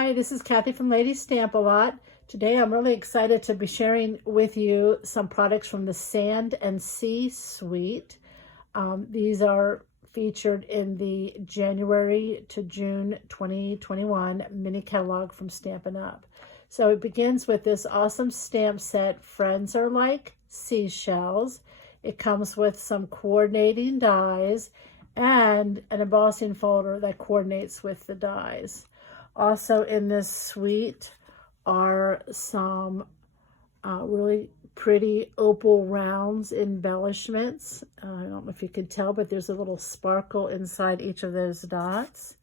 Hi, this is Kathy from Lady Stamp A Lot. Today I'm really excited to be sharing with you some products from the Sand and Sea Suite. These are featured in the January to June 2021 mini catalog from Stampin' Up. So it begins with this awesome stamp set, Friends Are Like Seashells. It comes with some coordinating dies and an embossing folder that coordinates with the dies. Also in this suite are some really pretty opal rounds embellishments. I don't know if you can tell, but there's a little sparkle inside each of those dots.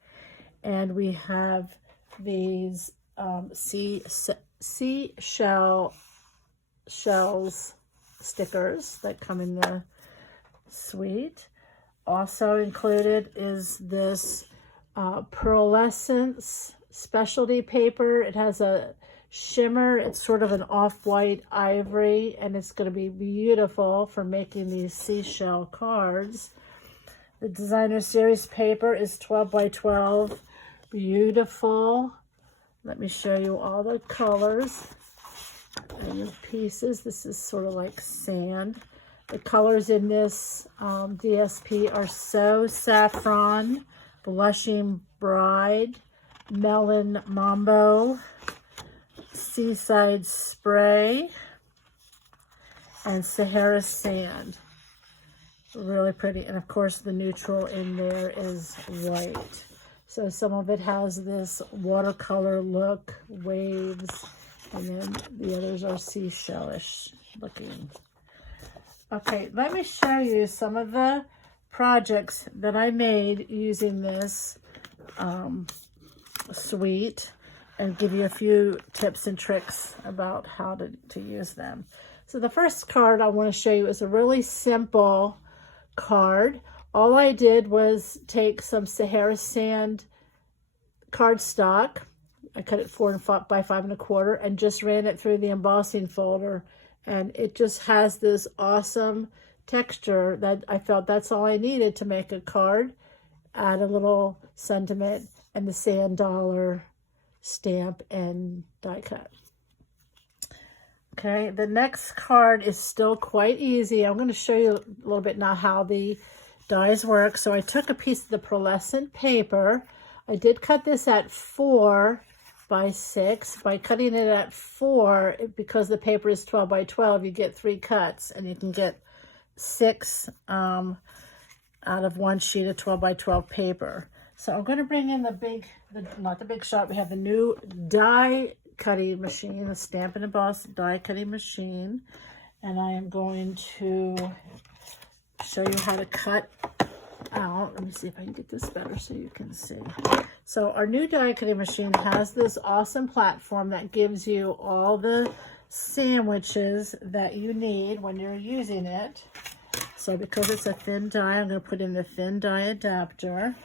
And we have these seashell shells stickers that come in the suite. Also included is this pearlescence specialty paper. It has a shimmer. It's sort of an off-white ivory, and it's going to be beautiful for making these seashell cards. The designer series paper is 12 by 12. Beautiful. Let me show you all the colors and the pieces. This is sort of like sand. The colors in this DSP are So Saffron, Blushing Bride, Melon Mambo, Seaside Spray, and Sahara Sand. Really pretty. And of course the neutral in there is white. So some of it has this watercolor look, waves, and then the others are seashellish looking. Okay, let me show you some of the projects that I made using this suite and give you a few tips and tricks about how to use them. So the first card I want to show you is a really simple card. All I did was take some Sahara Sand cardstock. I cut it 4 by 5 1/4 and just ran it through the embossing folder. And it just has this awesome texture that I felt that's all I needed to make a card. Add a little sentiment and the sand dollar stamp and die cut. Okay, the next card is still quite easy. I'm going to show you a little bit now how the dies work. So I took a piece of the pearlescent paper. I did cut this at 4 by 6. By cutting it at 4, because the paper is 12 by 12, you get 3 cuts, and you can get 6 out of one sheet of 12 by 12 paper. So I'm going to bring in not the big shot. We have the new die cutting machine, the Stampin' Emboss die cutting machine, and I am going to show you how to cut out. Let me see if I can get this better so you can see. So our new die cutting machine has this awesome platform that gives you all the sandwiches that you need when you're using it. So because it's a thin die, I'm going to put in the thin die adapter.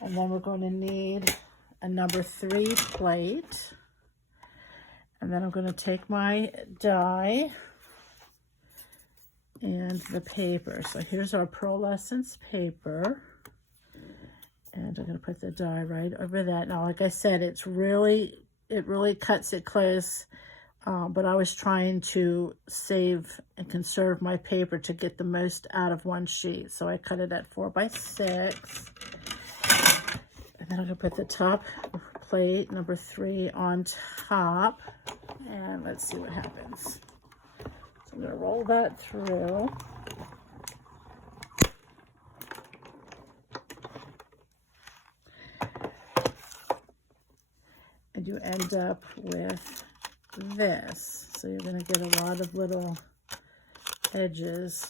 And then we're going to need a number 3 plate. And then I'm going to take my die and the paper. So here's our pearlescence paper. And I'm going to put the die right over that. Now, like I said, it really cuts it close, but I was trying to save and conserve my paper to get the most out of one sheet. So I cut it at 4 by 6. And then I'm going to put the top plate, number 3, on top. And let's see what happens. So I'm going to roll that through. And you end up with this. So you're going to get a lot of little edges.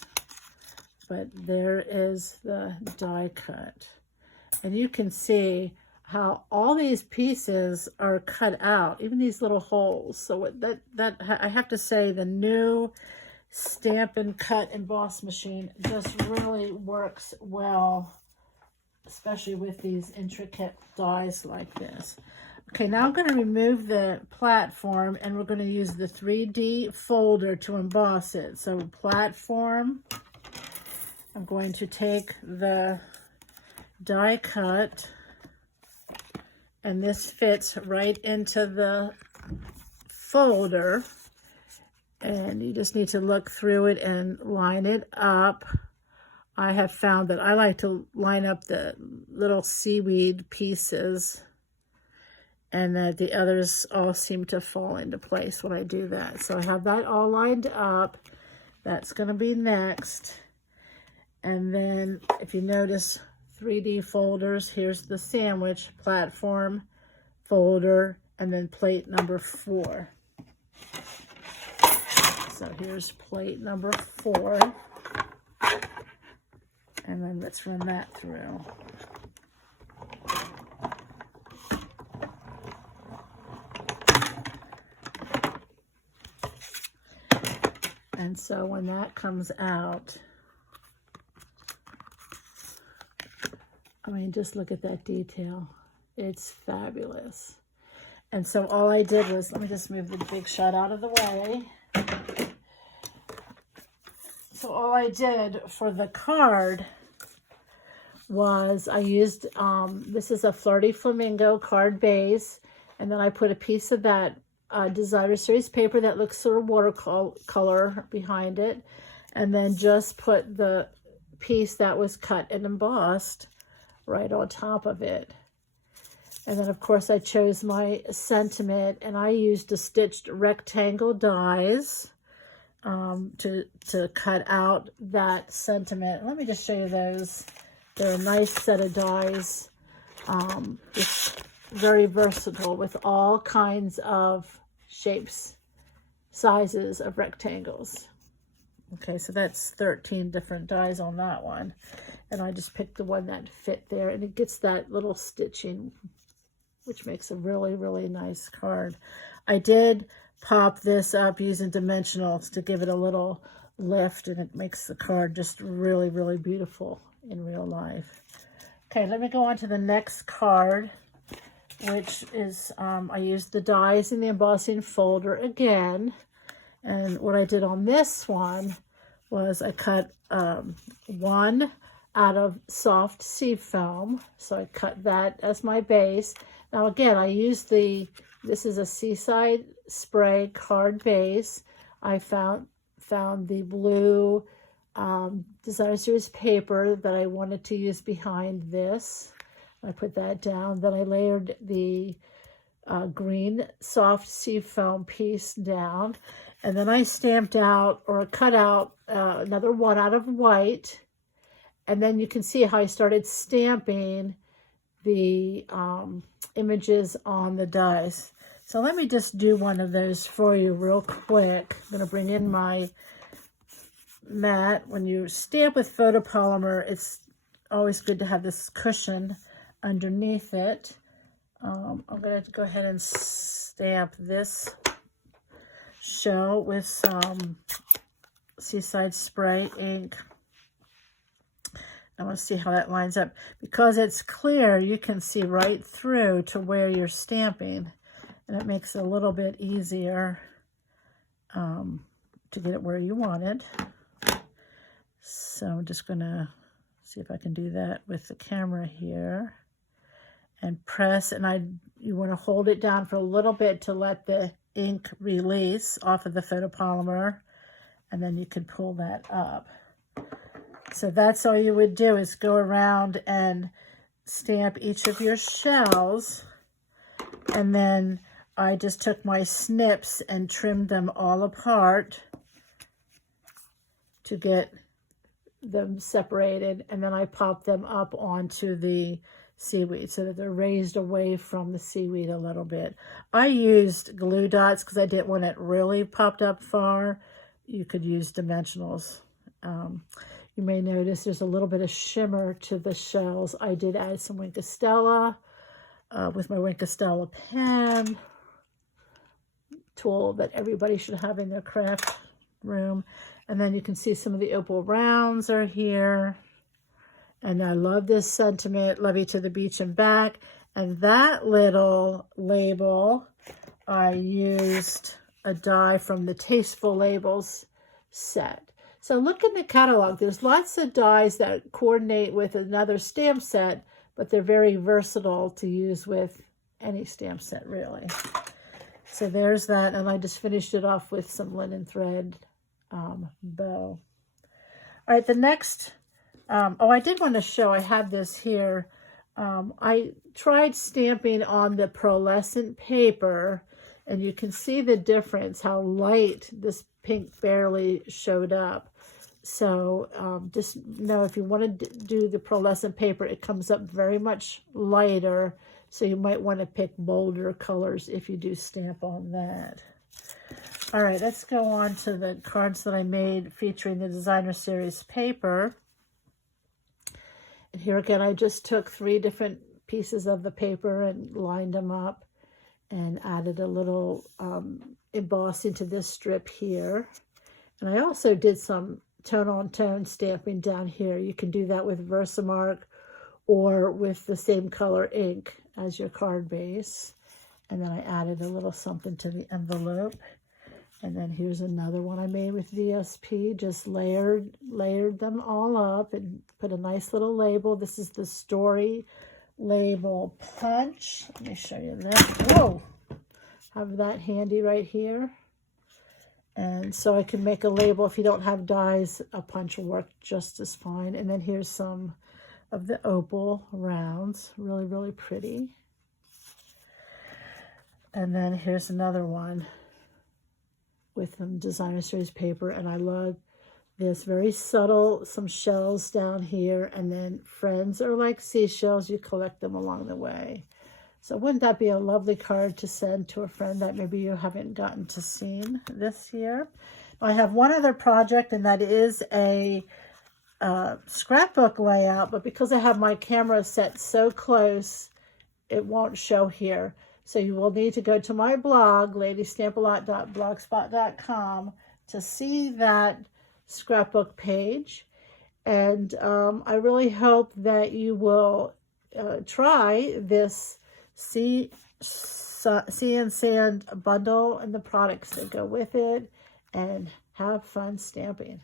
But there is the die cut. And you can see how all these pieces are cut out, even these little holes. So that I have to say, the new Stampin' Cut Emboss machine just really works well, especially with these intricate dies like this. Okay, now I'm going to remove the platform and we're going to use the 3D folder to emboss it. So platform, I'm going to take the die cut And this fits right into the folder. And you just need to look through it and line it up. I have found that I like to line up the little seaweed pieces, and that the others all seem to fall into place when I do that. So I have that all lined up. That's going to be next. And then if you notice 3D folders, here's the sandwich, platform, folder, and then plate number 4. So here's plate number 4. And then let's run that through. And so when that comes out, I mean, just look at that detail. It's fabulous. And so all I did was, let me just move the big shot out of the way. So all I did for the card was I used, this is a Flirty Flamingo card base, and then I put a piece of that Designer Series paper that looks sort of watercolor behind it, and then just put the piece that was cut and embossed right on top of it. And then of course I chose my sentiment, and I used a stitched rectangle dies to cut out that sentiment. Let me just show you those. They're a nice set of dies. It's very versatile with all kinds of shapes, sizes of rectangles. Okay, so that's 13 different dies on that one. And I just picked the one that fit there, and it gets that little stitching, which makes a really, really nice card. I did pop this up using dimensionals to give it a little lift, and it makes the card just really, really beautiful in real life. Okay, let me go on to the next card, which is, I used the dies in the embossing folder again. And what I did on this one was I cut one out of soft sea foam. So I cut that as my base. Now again, I used this is a Seaside Spray card base. I found the blue Designer Series paper that I wanted to use behind this. I put that down. Then I layered the green soft sea foam piece down. And then I stamped out or cut out another one out of white. And then you can see how I started stamping the images on the dies. So let me just do one of those for you real quick. I'm going to bring in my mat. When you stamp with photopolymer, it's always good to have this cushion underneath it. I'm going to go ahead and stamp this shell with some Seaside Spray ink. I want to see how that lines up. Because it's clear, you can see right through to where you're stamping, and it makes it a little bit easier to get it where you want it. So I'm just going to see if I can do that with the camera here. And press, and you want to hold it down for a little bit to let the ink release off of the photopolymer, and then you can pull that up. So that's all you would do, is go around and stamp each of your shells, and then I just took my snips and trimmed them all apart to get them separated, and then I popped them up onto the seaweed so that they're raised away from the seaweed a little bit. I used glue dots because I didn't want it really popped up far. You could use dimensionals. You may notice there's a little bit of shimmer to the shells. I did add some Wink of Stella with my Wink of Stella pen tool that everybody should have in their craft room. And then you can see some of the opal rounds are here. And I love this sentiment, love you to the beach and back. And that little label, I used a die from the Tasteful Labels set. So look in the catalog. There's lots of dies that coordinate with another stamp set, but they're very versatile to use with any stamp set really. So there's that, and I just finished it off with some linen thread bow. All right, the next, oh, I did want to show, I had this here. I tried stamping on the pearlescent paper, and you can see the difference, how light this pink barely showed up. So just know if you want to do the pearlescent paper, it comes up very much lighter. So you might want to pick bolder colors if you do stamp on that. All right, let's go on to the cards that I made featuring the designer series paper. And here again, I just took 3 different pieces of the paper and lined them up and added a little embossing to this strip here. And I also did some tone-on-tone stamping down here. You can do that with Versamark or with the same color ink as your card base. And then I added a little something to the envelope. And then here's another one I made with VSP, just layered them all up and put a nice little label. This is the story label punch. Let me show you that. Whoa! Have that handy right here. And so I can make a label. If you don't have dies, a punch will work just as fine. And then here's some of the opal rounds. Really, really pretty. And then here's another one with some designer series paper. And I love this, very subtle, some shells down here. And then friends are like seashells. You collect them along the way. So wouldn't that be a lovely card to send to a friend that maybe you haven't gotten to see this year? I have one other project, and that is a scrapbook layout, but because I have my camera set so close, it won't show here. So you will need to go to my blog, ladystampalot.blogspot.com, to see that scrapbook page. And I really hope that you will try this Sea and Sand bundle and the products that go with it, and have fun stamping.